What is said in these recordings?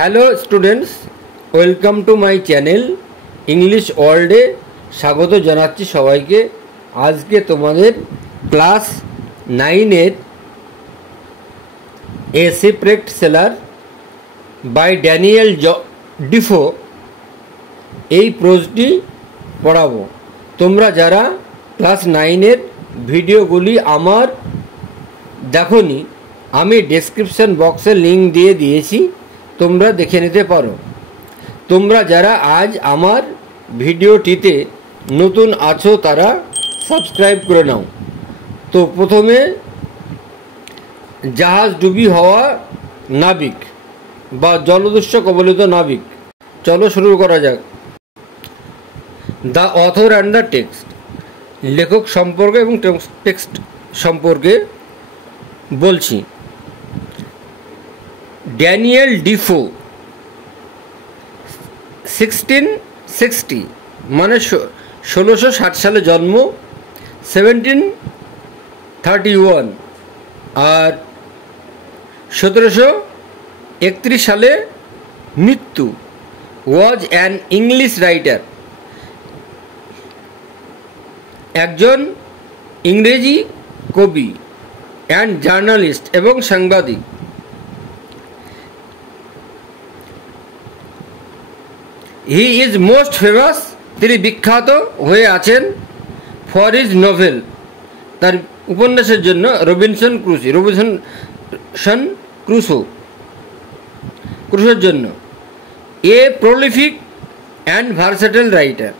Hello students, welcome to my channel English ওয়ার্ল্ডে স্বাগত জানাচ্ছি সবাইকে। আজকে তোমাদের ক্লাস 9-এর a shipwrecked sailor by Daniel Defoe এই প্রোজটি পড়াবো। তোমরা যারা ক্লাস 9-এর ভিডিওগুলি আমার দেখোনি, আমি ডেসক্রিপশন বক্সে লিঙ্ক দিয়ে দিয়েছি, তোমরা দেখে নিতে পারো। তোমরা যারা আজ আমার ভিডিওটিতে নতুন আছো তারা সাবস্ক্রাইব করে নাও। তো প্রথমে জাহাজ ডুবি হওয়া নাবিক বা জলদস্যু কবলিত নাবিক, চলো শুরু করা যাক। The author and the text, লেখক সম্পর্কে এবং টেক্সট সম্পর্কে বলছি। ড্যানিয়েল ডিফো 1660 মানে 1660 সালে জন্ম, 1731 আর 1731 সালে মৃত্যু। ওয়াজ অ্যান ইংলিশ রাইটার, একজন ইংরেজি কবি, অ্যান্ড জার্নালিস্ট এবং সাংবাদিক। হি ইজ মোস্ট ফেমাস, তিনি বিখ্যাত হয়ে আছেন ফর হিজ নোভেল, তার উপন্যাসের জন্য, রবিনসন ক্রুসোর জন্য। এ প্রলিফিক অ্যান্ড ভার্সেটাইল রাইটার,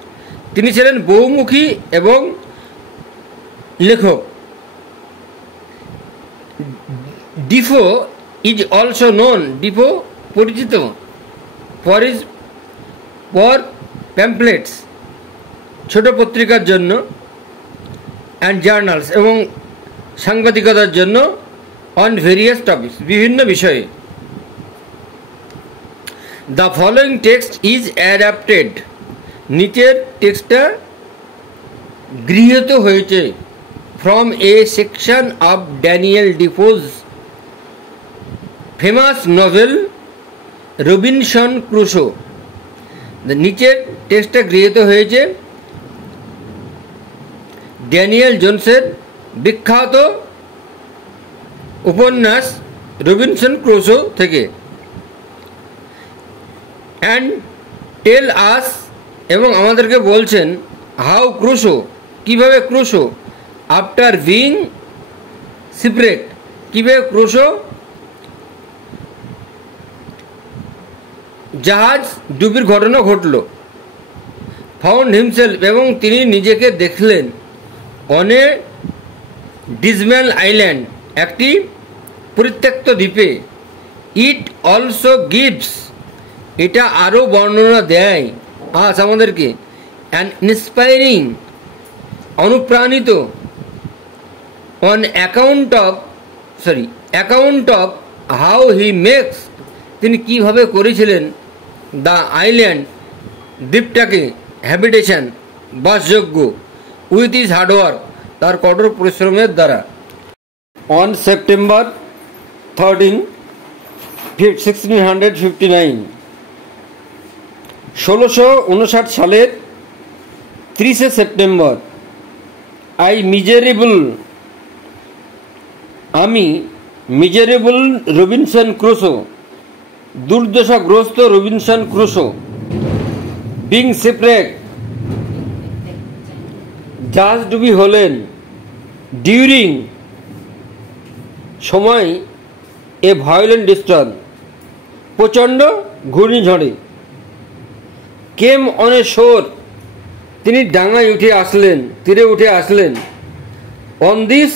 তিনি ছিলেন বহুমুখী এবং লেখক। Defoe is also known, Defoe পরিচিত ফর প্যাম্পলেটস, ছোট পত্রিকার জন্য, অ্যান্ড জার্নালস এবং সাংবাদিকতার জন্য, অন ভেরিয়াস টপিকস, বিভিন্ন বিষয়ে। The following text is adapted, নিচের টেক্সটটা গৃহীত হয়েছে from a section of Daniel Defoe's famous novel Robinson Crusoe. নিচের টেক্সটটা গৃহীত হয়েছে ড্যানিয়েল জোন্সের বিখ্যাত উপন্যাস রবিনসন ক্রুসো থেকে। অ্যান্ড টেল আস, এবং আমাদেরকে বলছেন, হাউ ক্রুসো, কীভাবে ক্রুসো, আফটার বিং শিপরেক্ট, কীভাবে ক্রুসো জাহাজ ডুবির ঘটনা ঘটল। ফাউন্ড হিমসেলফ, এবং তিনি নিজেকে দেখলেন অন এ ডিজম্যাল আইল্যান্ড, একটি পরিত্যক্ত দ্বীপে। ইট অলসো গিভস, এটা আরও বর্ণনা দেয় আজ আমাদেরকে, অ্যান ইন্সপায়ারিং, অনুপ্রাণিত, on account of how he makes, তিনি কীভাবে করেছিলেন দ্য আইল্যান্ড, দ্বীপটাকে, হ্যাবিটেশন, বাসযোগ্য, উইথ ইজ হার্ডওয়ার্ক, তার কঠোর পরিশ্রমের দ্বারা। অন সেপ্টেম্বর 13, 1659, 1659 সালের 30 সেপ্টেম্বর, আমি মিজারেবল রবিনসন ক্রুসো, দুর্দশাগ্রস্ত রবিনসন ক্রুসো, বিং শিপরেক, জাহাজ ডুবি হলেন, ডিউরিং, সময়, এ ভায়োলেন্ট স্টর্ম, প্রচণ্ড ঘূর্ণিঝড়ে, কেম অন এ শোর, তিনি ডাঙায় উঠে আসলেন, তীরে উঠে আসলেন, অন দিস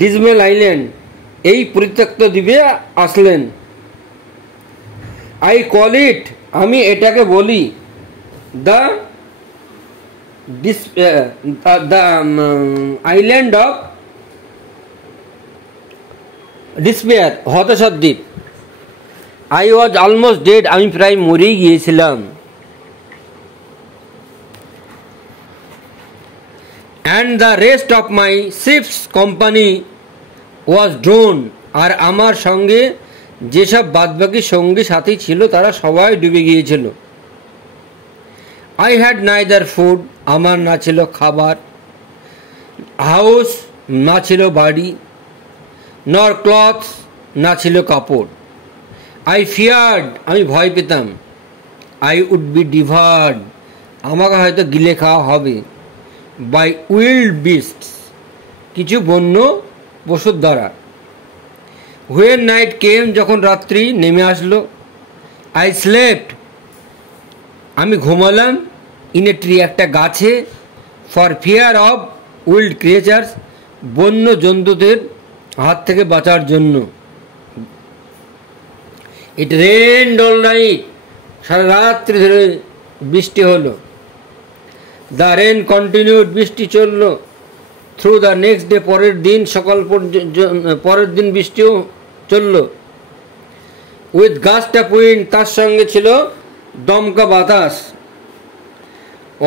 ডিজমেল আইল্যান্ড, এই পরিত্যক্ত দ্বীপে আসলেন। আই কল ইট, আমি এটাকে বলি, দ্য আইল্যান্ড অফ ডিসপেয়ার, হতাশার দ্বীপ। আই ওয়াজ অলমোস্ট ডেড, আমি প্রায় মরেই গিয়েছিলাম। And the rest of my ship's company was drowned, আর আমার সঙ্গে যেসব বাদবাকি সঙ্গী সাথী ছিল তারা সবাই ডুবে গিয়েছিল। আই হ্যাড নাইদার ফুড, আমার না ছিল খাবার, হাউস না ছিল বাড়ি, নর ক্লথস না ছিল কাপড়। আই ফিয়ার্ড, আমি ভয় পেতাম। আই উড বি ডিভার্ড, আমাকে হয়তো গিলে খাওয়া হবে। বাই উইল্ড বিস্টস, কিছু বন্য পশুর দ্বারা। হুয়েন নাইট কেম, যখন রাত্রি নেমে আসলো। আই স্লেপ্ট, আমি ঘুমালাম। ইন এ ট্রি, একটা গাছে। For fear of wild creatures, বন্য জন্তুদের হাত থেকে বাঁচার জন্য। ইট রেইনড অল নাইট, সারা রাত্রি ধরে বৃষ্টি হলো। দ্য রেন কন্টিনিউড, বৃষ্টি চলল। থ্রু দ্য নেক্সট ডে, পরের দিন সকাল পরের দিন বৃষ্টিও চলল। উইথ গাস্ট অফ উইন্ড, তার সঙ্গে ছিল দমকা বাতাস।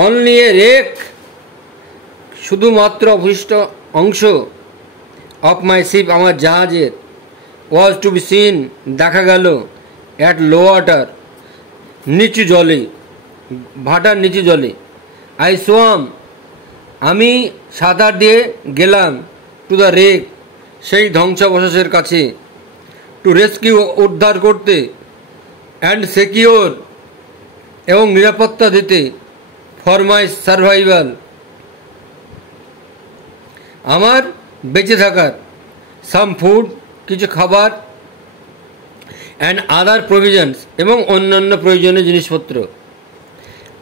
অনলি এ রেক, শুধুমাত্র অবশিষ্ট অংশ। অফ মাই শিপ, আমার জাহাজের। ওয়াজ টু বি সিন, দেখা গেল। অ্যাট লো ওয়াটার, নিচু জলে, ভাটার নিচু জলে। আই সোয়াম, আমি সাঁতার দিয়ে গেলাম। টু দ্য রেক, সেই ধ্বংসাবশেষের কাছে। টু রেস্কিউ, উদ্ধার করতে। অ্যান্ড সিকিওর, এবং নিরাপত্তা দিতে। ফর মাই সার্ভাইভাল, আমার বেঁচে থাকার। সাম ফুড, কিছু খাবার। অ্যান্ড আদার প্রভিশনস, এবং অন্যান্য প্রয়োজনীয় জিনিসপত্র।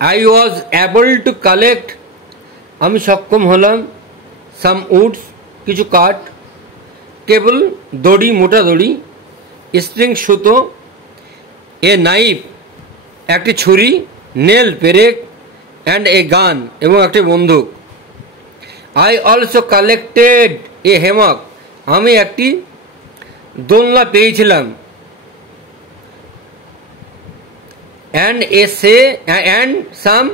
I was able to collect, আমি সক্ষম হলাম। সাম উডস, কিছু কাঠ। কেবল, দড়ি, মোটা দড়ি। স্ট্রিং, সুতো। এ নাইফ, একটি ছুরি। নেল, পেরেক। অ্যান্ড এ গান, এবং একটি বন্দুক। I also collected a hammock, আমি একটি দোলনা পেয়েছিলাম। অ্যান্ড সাম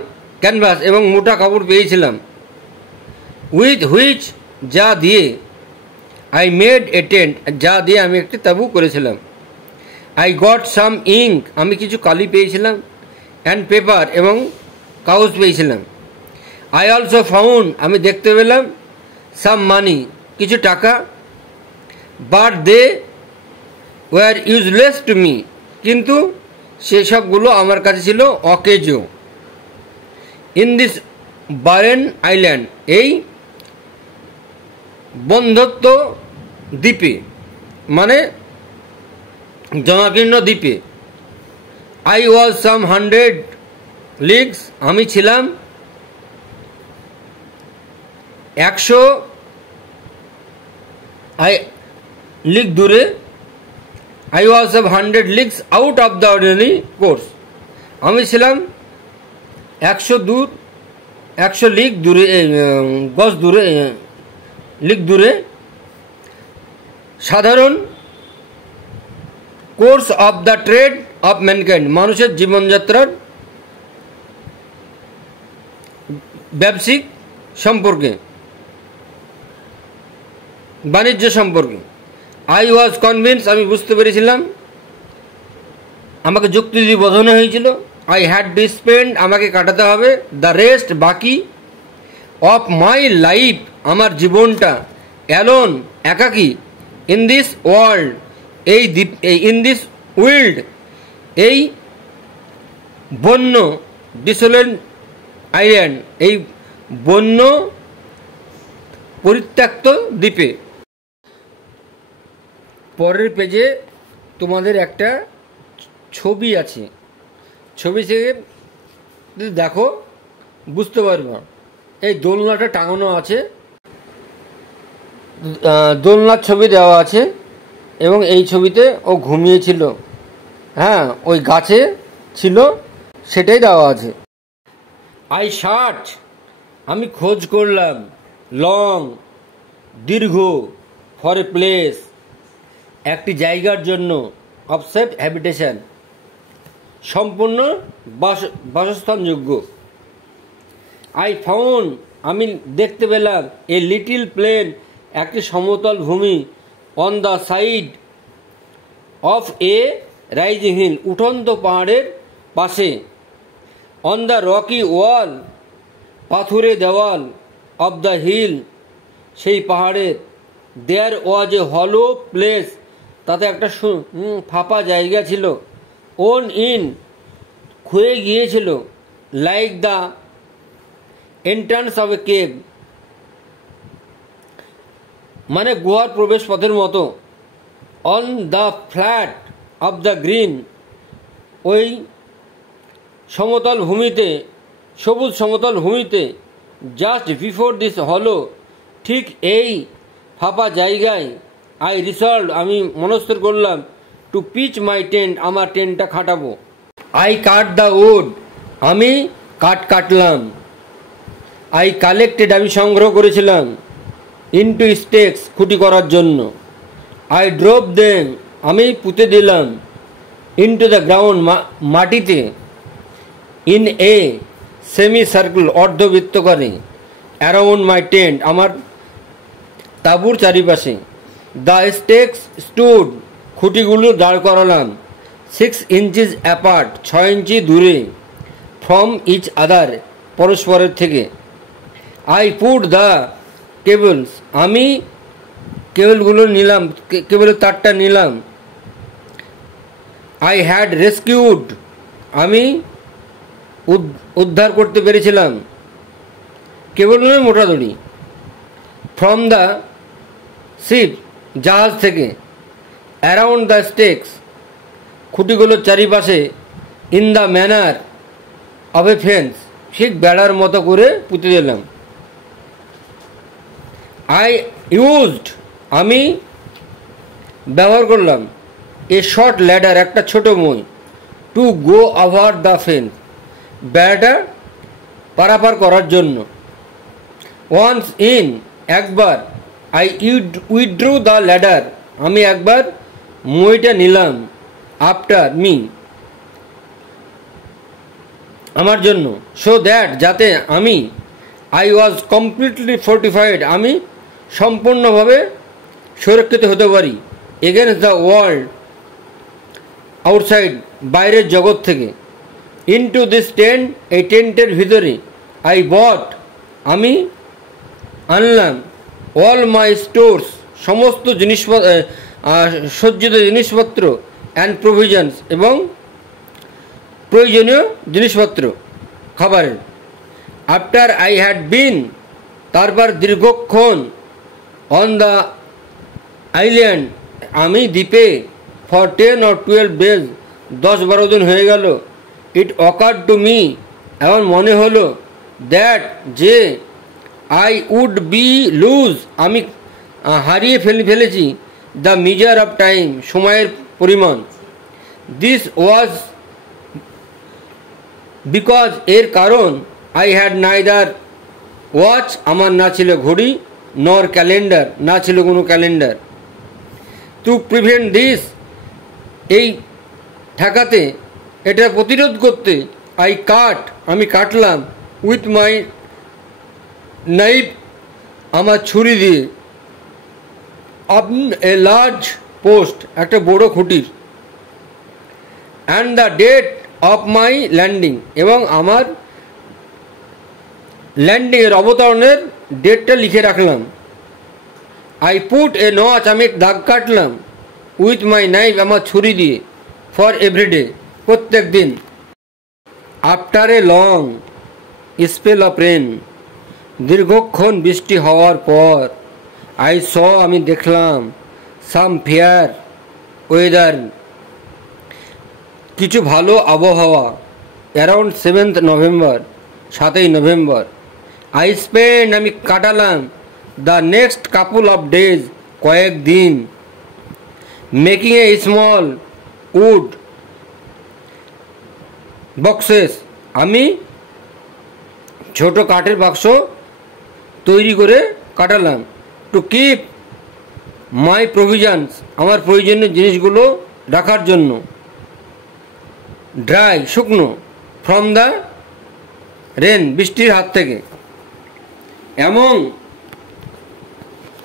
ক্যানভাস, এবং মোটা কাপড় পেয়েছিলাম। উইথ হুইচ, যা দিয়ে। আই মেড এ টেন্ট, যা দিয়ে আমি একটি তাঁবু করেছিলাম। আই গট সাম ইঙ্ক, আমি কিছু কালি পেয়েছিলাম। অ্যান্ড পেপার, এবং কাগজ পেয়েছিলাম। আই অলসো ফাউন্ড, আমি দেখতে পেলাম। সাম মানি, কিছু টাকা। But they were useless to me, কিন্তু সেসবগুলো আমার কাছে ছিল অকেজো। ইন দিস বারেন আইল্যান্ড, এই বন্ধত্ব দ্বীপে, মানে জনাকীর্ণ দ্বীপে। আই ওয়াজ সাম 100 লিগস, আমি ছিলাম 100 লিগ দূরে। I was some 100 leagues out of the ordinary course, আমি ছিলাম 100 লিগ দূরে, গজ দূরে, লিগ দূরে। সাধারণ course of the trade of mankind, মানুষের জীবনযাত্রার ব্যবসায়িক সম্পর্কে, বাণিজ্য সম্পর্কে। আই ওয়াজ কনভিন্স, আমি বুঝতে পেরেছিলাম, আমাকে যুক্তি দিয়ে বোঝানো হয়েছিল। আই হ্যাড টু স্পেন্ড, আমাকে কাটাতে হবে। দ্য রেস্ট, বাকি। অফ মাই লাইফ, আমার জীবনটা। অ্যালোন, একাকী। ইন দিস ওয়ার্ল্ড, এই দ্বীপ, ইন দিস উইল্ড, এই বন্য, ডিসোলেট আইল্যান্ড, এই বন্য পরিত্যক্ত দ্বীপে। পরের পেজে তোমাদের একটা ছবি আছে, ছবি থেকে দেখো বুঝতে পারবে। এই দোলনাটা টাঙানো আছে, দোলনার ছবি দেওয়া আছে, এবং এই ছবিতে ও ঘুমিয়েছিল, হ্যাঁ ওই গাছে ছিল, সেটাই দেওয়া আছে। আই সার্চ, আমি খোঁজ করলাম। লং, দীর্ঘ। ফর এ প্লেস, একটি জায়গার জন্য। অফ সেফ হ্যাবিটেশন, সম্পূর্ণ বাসস্থানযোগ্য। আই ফাউন্ড, আমি দেখতে পেলাম। এ লিটিল প্লেন, একটি সমতল ভূমি। On the side of a rising hill, উঠন্ত পাহাড়ের পাশে। অন দ্য রকি ওয়াল, পাথুরে দেওয়াল। অফ দ্য হিল, সেই পাহাড়ের। দেয়ার ওয়াজ এ হলো প্লেস, তাতে একটা ফাঁপা জায়গা ছিল। ওন ইন, ক্ষয়ে গিয়েছিল। Like the entrance of A cave, মানে গুহার প্রবেশ পথের মতো। On the flat of the green, ওই সমতল ভূমিতে, সবুজ সমতল ভূমিতে। জাস্ট বিফোর দিস হলো, ঠিক এই ফাঁপা জায়গায়। আই রিসলভ, আমি মনস্থির করলাম। টু পিচ মাই টেন্ট, আমার টেন্টটা খাটাবো। আই কাট দ্য উড, আমি কাঠ কাটলাম। আই কালেক্টেড, আমি সংগ্রহ করেছিলাম। ইনটু স্টেক্স, খুঁটি করার জন্য। আই ড্রপ দেম, আমি পুঁতে দিলাম। ইনটু দ্য গ্রাউন্ড, মাটিতে। ইন এ সেমি সার্কেল, অর্ধবৃত্তকারে। অ্যারাউন্ড মাই টেন্ট, আমার তাঁবুর চারিপাশে। দ্য স্টেক্স স্টুড, খুঁটিগুলো দাঁড় করালাম। 6 inches অ্যাপার্ট, 6 ইঞ্চি দূরে। ফ্রম ইচ আদার, পরস্পরের থেকে। আই পুট দ্য কেবলস, আমি কেবলগুলো নিলাম, কেবলের তারটা নিলাম। আই হ্যাড রেস্কিউড, আমি উদ্ধার করতে পেরেছিলাম। কেবলগুলো মোটা দড়ি। ফ্রম দ্য শিপ, জাহাজ থেকে। অ্যারাউন্ড দ্য স্টেক্স, খুঁটিগুলোর চারিপাশে। In the manner of a fence, ঠিক বেড়ার মতো করে পুঁতে দিলাম। আই ইউজড, আমি ব্যবহার করলাম। এ শর্ট ল্যাডার, একটা ছোট মই। To go over the fence, বেড়াটা পারাপার করার জন্য। ওয়ান্স ইন, একবার। আই উইথড্রু দ্য ল্যাডার, আমি একবার মইটা নিলাম। আফটার মি, আমার জন্য। সো দ্যাট, যাতে আমি। আই ওয়াজ কমপ্লিটলি ফোর্টিফাইড, আমি সম্পূর্ণভাবে সুরক্ষিত হতে পারি। এগেনস্ট দ্য ওয়ার্ল্ড আউটসাইড, বাইরের জগৎ থেকে। ইনটু দিস টেন্ট, এই টেন্টের ভিতরে। আই বট, আমি আনলাম। অল মাই স্টোরস, সমস্ত সজ্জিত জিনিসপত্র। অ্যান্ড প্রভিশনস, এবং প্রয়োজনীয় জিনিসপত্র খাবারের। আফটার আই হ্যাড বিন, তারপর দীর্ঘক্ষণ। অন দ্য আইল্যান্ড, আমি দ্বীপে। ফর 10 or 12 days, 10-12 দিন হয়ে গেল। ইট অকার্ড টু মি, এমন মনে হলো। দ্যাট, যে। আই উড বি লুজ, আমি হারিয়ে ফেলেছি। দ্য মেজার অফ টাইম, সময়ের পরিমাণ। দিস ওয়াজ বিকজ, এর কারণ। আই হ্যাড নাইদার ওয়াচ, আমার না ছিল ঘড়ি। নর ক্যালেন্ডার, না ছিল কোনো ক্যালেন্ডার। টু প্রিভেন্ট দিস, এই ঠেকাতে, এটা প্রতিরোধ করতে। আই কাট, আমি কাটলাম। উইথ মাই নাইফ, আমার ছুরি দিয়ে। অন এ লার্জ পোস্ট, একটা বড় খুঁটির। And the date of my landing, এবং আমার ল্যান্ডিংয়ের, অবতরণের ডেটটা লিখে রাখলাম। আই পুট এ নচ, আমি দাগ কাটলাম। উইথ মাই নাইফ, আমার ছুরি দিয়ে। ফর এভরিডে, প্রত্যেক দিন। After a long spell of rain, দীর্ঘক্ষণ বৃষ্টি হওয়ার পর। আই স, আমি দেখলাম। সাম ফেয়ার ওয়েদার, কিছু ভালো আবহাওয়া। অ্যারাউন্ড 7th November, 7ই নভেম্বর। আই স্পেন্ড, আমি কাটালাম। The next couple of days, কয়েকদিন। Making a small wood boxes, আমি ছোট কাঠের বাক্স তৈরি করে কাটালাম। টু কিপ মাই প্রভিশনস, আমার প্রয়োজনীয় জিনিসগুলো রাখার জন্য। ড্রাই, শুকনো। ফ্রম দ্য রেন, বৃষ্টির হাত থেকে। এবং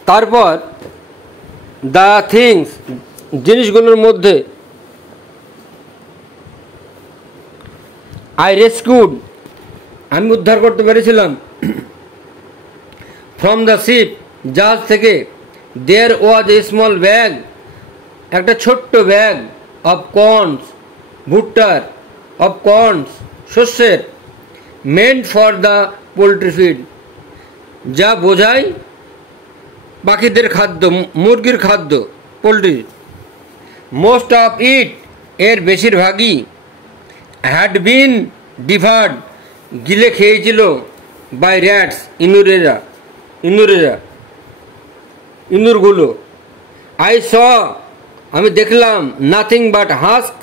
তারপর দ্য থিংস, জিনিসগুলোর মধ্যে আই রেস্কিউড, আমি উদ্ধার করতে পেরেছিলাম, ফ্রম দ্য শিপ, জাহাজ থেকে, দেয়ার ওয়াজ এ স্মল ব্যাগ, একটা ছোট্ট ব্যাগ, অফ কর্নস, ভুট্টার, অফ কর্নস, শস্যের, meant for the poultry feed, যা বোঝায় পাখিদের খাদ্য, মুরগির খাদ্য, পোলট্রির। মোস্ট অফ ইট, এর বেশিরভাগই, হ্যাড বিন ডিভার্ড, গিলে খেয়েছিল, বাই র্যাটস, ইঁদুরগুলো। আই স, আমি দেখলাম, nothing but husk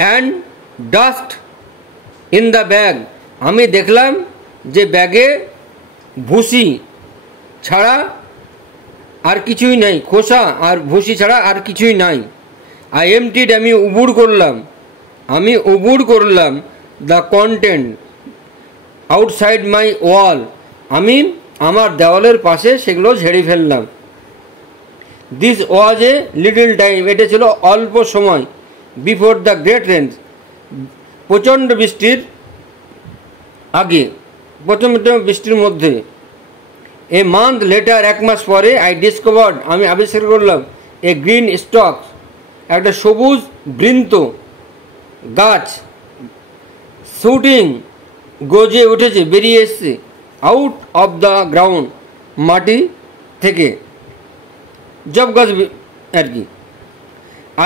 and dust in the bag, আমি দেখলাম যে ব্যাগে ভুসি ছাড়া আর কিছুই নাই, খোসা আর ভুসি ছাড়া আর কিছুই নাই। আই এমটিড, আমি উবুড় করলাম দ্য কন্টেন্ট আউটসাইড মাই ওয়াল, আমি আমার দেওয়ালের পাশে সেগুলো ঝেড়ে ফেললাম। This was a little time, এটা ছিল অল্প সময়, বিফোর দ্য গ্রেট রেন, প্রচণ্ড বৃষ্টির আগে, প্রচণ্ড বৃষ্টির মধ্যে। এ মান্থ লেটার, এক মাস পরে, আই ডিসকভার্ড, আমি আবিষ্কার করলাম, এ গ্রিন স্টক, একটা সবুজ বৃন্ত গাছ, শুটিং, গজে উঠেছে, বেরিয়ে এসছে, আউট অফ দ্য গ্রাউন্ড, মাটি থেকে, জব গাছ আর কি।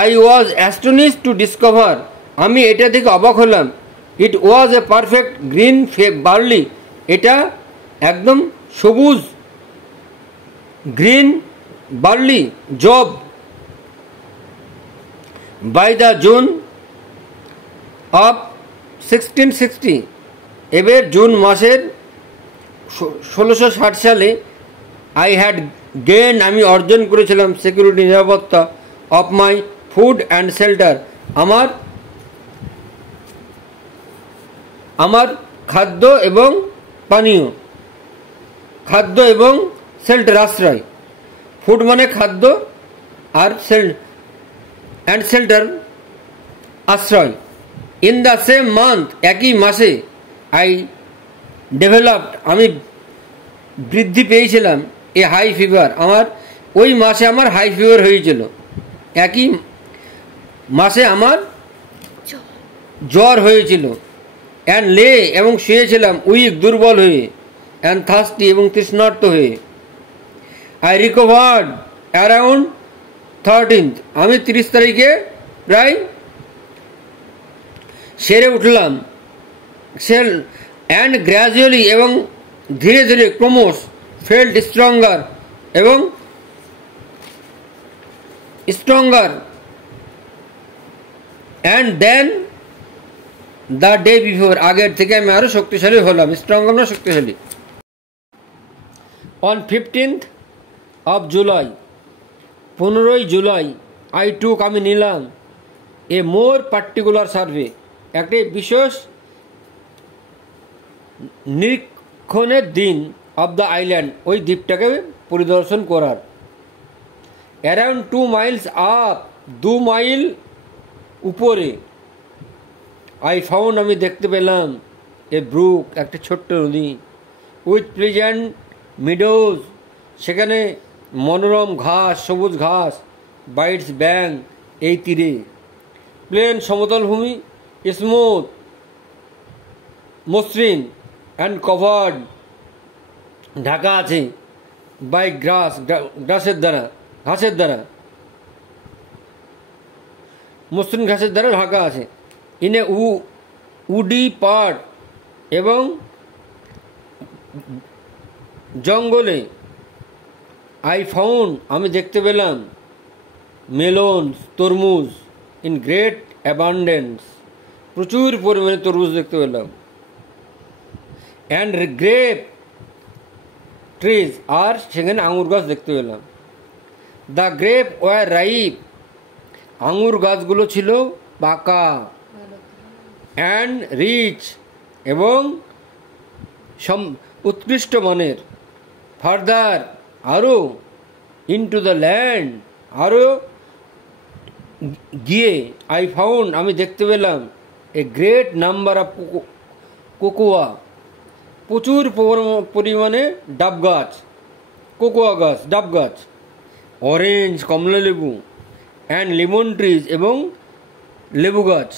I was astonish to discover, আমি এটা থেকে অবাক হলাম, it was a perfect green barley, এটা একদম সবুজ গ্রিন বার্লি, জব, বাই দ্য জুন অফ 1660, এবার জুন মাসের 1660 সালে, আই হ্যাড গেন, আমি অর্জন করেছিলাম, সিকিউরিটি, নিরাপত্তা, of my food and shelter, আমার খাদ্য এবং পানীয়, খাদ্য এবং শেল্টার, আশ্রয়, ফুড মানে খাদ্য আর অ্যান্ড শেল্টার আশ্রয়। ইন দ্য সেম মান্থ, একই মাসে, আই ডেভেলপড, আমি বৃদ্ধি পেয়েছিলাম, এ হাই ফিভার, ওই মাসে আমার হাই ফিভার হয়েছিল, একই মাসে আমার জ্বর হয়েছিল। অ্যান্ড লে, এবং শুয়েছিলাম, উইক, দুর্বল হয়ে, অ্যান্ড থার্স্টি, এবং তৃষ্ণার্ত হয়ে। আই রিকভার্ড অ্যারাউন্ড 13th, আমি 30 তারিখে প্রায় সেরে উঠলাম, অ্যান্ড গ্র্যাজুয়ালি, এবং ধীরে ধীরে, ক্রমশ, ফেল্ট স্ট্রঙ্গার, এবং stronger, and then the day before, আগের থেকে আমি আরো শক্তিশালী হলাম, স্ট্রঙ্গার না শক্তিশালী। অন 15th of July, 15ই জুলাই, আই টুক, আমি নিলাম, এ মোর পার্টিকুলার সার্ভে, একটি বিশেষ নিরীক্ষণের দিন, অব দ্য আইল্যান্ড, ওই দ্বীপটাকে পরিদর্শন করার। অ্যারাউন্ড 2 miles আপ, 2 মাইল উপরে, আই ফাউন্ড, আমি দেখতে পেলাম, এ ব্রুক, একটা ছোট্ট নদী, উইথ প্লিজেন্ট মিডোজ, সেখানে মনোরম ঘাস, সবুজ ঘাস, বাইটস ব্যাং, এই তীরে, প্লেন, সমতল ভূমি, স্মুথ, মসৃণ, অ্যান্ড কভার্ড, ঢাকা আছে, বাই ঘাসের দ্বারা, মসৃণ ঘাসের দ্বারা ঢাকা আছে। ইন এ উডি পার্ট, এবং জঙ্গলে, আই ফাউন্ড, আমি দেখতে পেলাম, মেলনস, তরমুজ, ইন গ্রেট অ্যাবান্ডেন্স, প্রচুর পরিমাণে তরমুজ দেখতে পেলাম। অ্যান্ড গ্রেপ ট্রিজ, আর সেখানে আঙুর গাছ দেখতে পেলাম। দ্য গ্রেপ ওয়ার রাইপ, আঙুর গাছগুলো ছিল পাকা। অ্যান্ড রিচ, এবং উৎকৃষ্ট মানের। ফার্দার, আরও, ইনটু দ্য ল্যান্ড, আরও গিয়ে আই ফাউন্ড আমি দেখতে পেলাম a great number of cocoa, প্রচুর পরিমাণে ডাব গাছ, কোকোয়া গাছ, ডাব গাছ, অরেঞ্জ কমলা লেবু অ্যান্ড লেমন ট্রিজ এবং লেবু গাছ।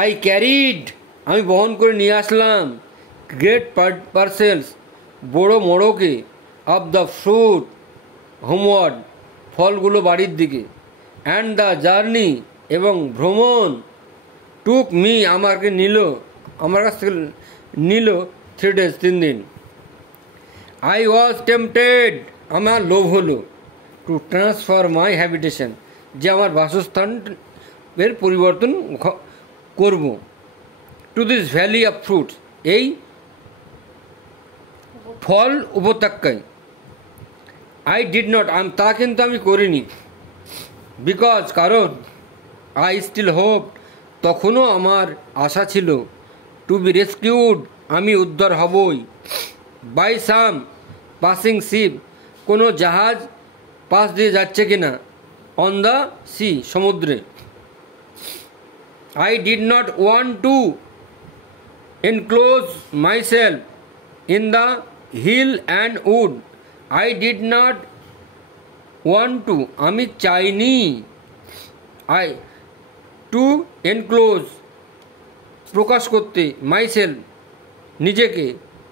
আই ক্যারিড আমি বহন করে নিয়ে আসলাম গ্রেট পার্সেলস বড়ো মোড়কে অফ দ্য ফ্রুট হোমওয়ার্ড ফলগুলো বাড়ির দিকে, অ্যান্ড দ্য জার্নি এবং ভ্রমণ টুক মি আমাকে আমার কাছ থেকে নিল 3 days 3 দিন। আই ওয়াজ টেম্পটেড আমার লোভ হলো টু ট্রান্সফার মাই হ্যাবিটেশন যে আমার বাসস্থানের পরিবর্তন করব to this valley of fruits এই ফল উপত্যকায়। আই ডিড নট তা কিন্তু আমি করিনি, বিকজ কারণ আই স্টিল হোপ তখনও আমার আশা ছিল টু বি রেস্কিউড আমি উদ্ধার হবই বাই সাম পাসিং শিপ কোনো জাহাজ পাশ দিয়ে যাচ্ছে কিনা অন দ্য সি সমুদ্রে। I did not want to enclose myself in the hill and wood I did not want to আমি চাইনি আই টু এনক্লোজ প্রকাশ করতে মাইসেলফ নিজেকে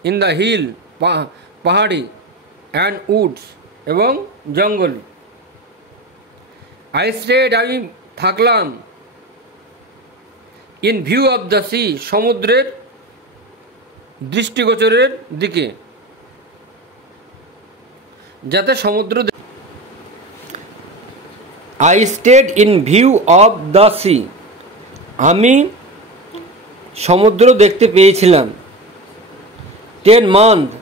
ইন দ্য হিল পাহাড়ি অ্যান্ড উডস এবং জঙ্গল। আই স্টেড আমি থাকলাম in view of the sea সমুদ্রের দৃষ্টিগোচরের দিকে যাতে সমুদ্র। I stayed in view of the sea আমি সমুদ্র দেখতে পেয়েছিলাম। 10 months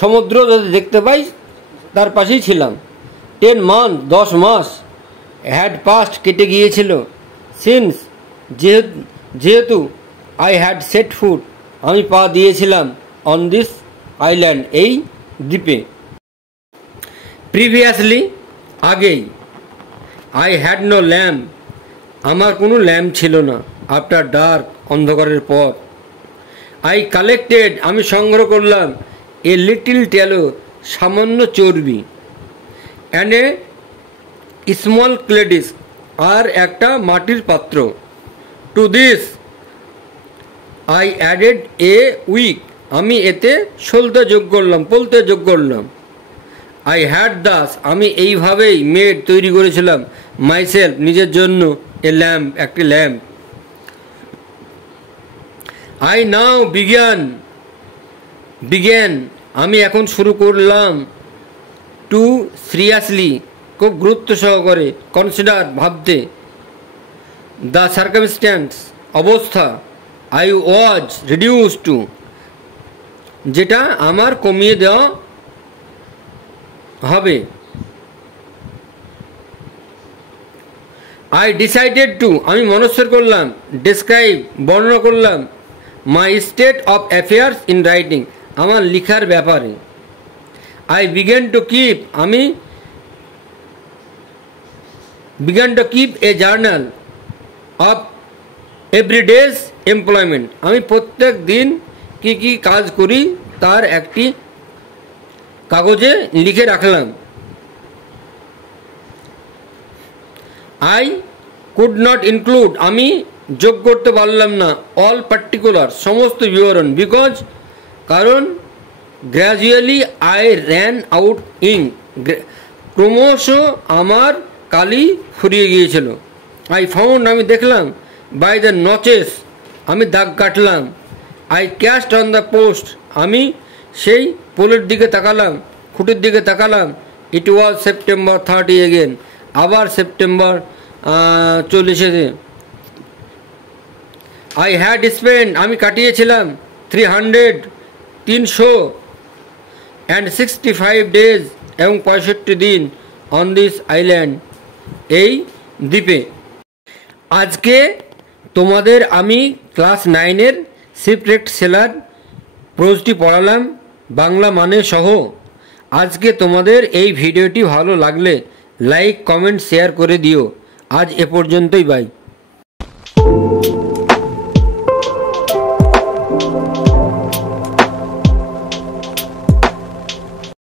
সমুদ্র যদি দেখতে পাই তার পাশেই ছিলাম। 10 months 10 মাস হ্যাড পাস্ট কেটে গিয়েছিল সিন্স যেহেতু আই হ্যাড সেট ফুট আমি পা দিয়েছিলাম অন দিস আইল্যান্ড এই দ্বীপে। প্রিভিয়াসলি আগেই আই হ্যাড নো ল্যাম্প আমার কোনো ল্যাম্প ছিল না। আফটার ডার্ক অন্ধকারের পর আই কালেক্টেড আমি সংগ্রহ করলাম এ লিটিল ট্যালো সামান্য চর্বি অ্যান্ড এ স্মল ক্লেডিস আর একটা মাটির পাত্র। To this I added a wick আমি এতে পলতে যোগ করলাম। আই হ্যাড দাস আমি এইভাবেই মেড তৈরি করেছিলাম মাইসেলফ নিজের জন্য এ ল্যাম্প একটি ল্যাম্প। আই নাও বিজ্ঞান আমি এখন শুরু করলাম টু সিরিয়াসলি খুব গুরুত্ব সহকারে কনসিডার ভাবতে দ্য সার্কামস্ট্যান্স অবস্থা আই ওয়াজ রিডিউস টু যেটা আমার কমিয়ে দেওয়া হবে। আই ডিসাইডেড টু আমি মনস্থির করলাম ডেসক্রাইব বর্ণনা করলাম মাই state of affairs in writing আমার লিখার ব্যাপারে। আই বিগ্যান টু কিপ আমি এ জার্নাল অফ এভরিডেজ এমপ্লয়মেন্ট আমি প্রত্যেক দিন কি কি কাজ করি তার একটি কাগজে লিখে রাখলাম। আই কুড নট ইনক্লুড আমি যোগ করতে পারলাম না অল পার্টিকুলার সমস্ত বিবরণ বিকজ কারণ gradually I ran out ink ক্রমশ আমার কালি ফুরিয়ে গিয়েছিল। আই ফাউন্ড আমি দেখলাম বাই দ্য নচেস আমি দাগ কাটলাম। I cast on the post আমি সেই পোলের দিকে তাকালাম খুঁটির দিকে তাকালাম। ইট ওয়াজ সেপ্টেম্বর 30 এগেন আবার সেপ্টেম্বর 40 আই হ্যাড স্পেন্ড আমি কাটিয়েছিলাম 365 ডেজ এবং 65 দিন অন দিস আইল্যান্ড এই দ্বীপে। আজকে তোমাদের আমি ক্লাস 9-এর শিপরেক্ট সেলার প্রোজটি পড়ালাম বাংলা মানে সহ। আজকে তোমাদের এই ভিডিওটি ভালো লাগলে লাইক কমেন্ট শেয়ার করে দিও। আজ এ পর্যন্তই, বাই।